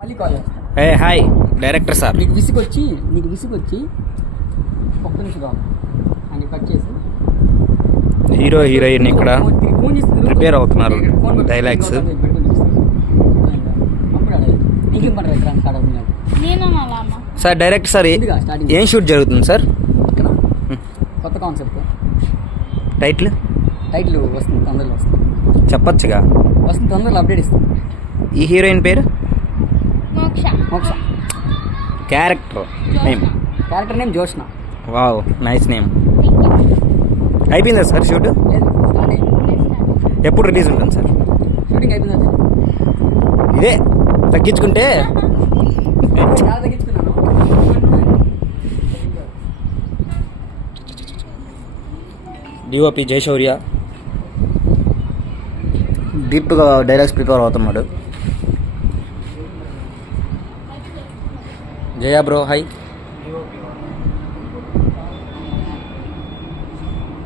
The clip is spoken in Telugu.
మళ్ళీ కాల్ చేస్తాను. ఏ హాయ్ డైరెక్టర్ సార్. నీకు విసుగొచ్చి ఒక్క నిమిషం కావాలి అని కట్ చేసి హీరో హీరోయిన్ ఇక్కడ ఫోన్ చేసి ప్రిపేర్ అవుతున్నారు డైలాగ్స్. నీకేం పడదు ఇక్కడ స్టార్ట్ అవుతుంది సార్ డైరెక్టర్ సార్ స్టార్టింగ్ ఏం షూట్ జరుగుతుంది సార్? ఇక్కడ కొత్త కాన్సెప్ట్ టైటిల్ వస్తుంది, తొందరలో వస్తుంది. చెప్పొచ్చుగా. వస్తుంది, తొందరలో అప్డేట్ ఇస్తాం. ఈ హీరోయిన్ పేరు మోక్ష. Character name Joshna. Wow nice name. అయిపోయిందా సార్ షూట్? లేదు, స్టార్ట్ అయింది. ఎప్పుడు రిలీజ్ ఉంటుంది సార్? షూటింగ్ అయిపోయింది. ఇదే తగ్గించుకుంటే చాలా తగ్గించుకున్నాను. డిఓపి జయశౌర్య డీప్గా డైలాగ్స్ ప్రిపేర్ అవుతున్నాడు. జయా బ్రో హాయ్.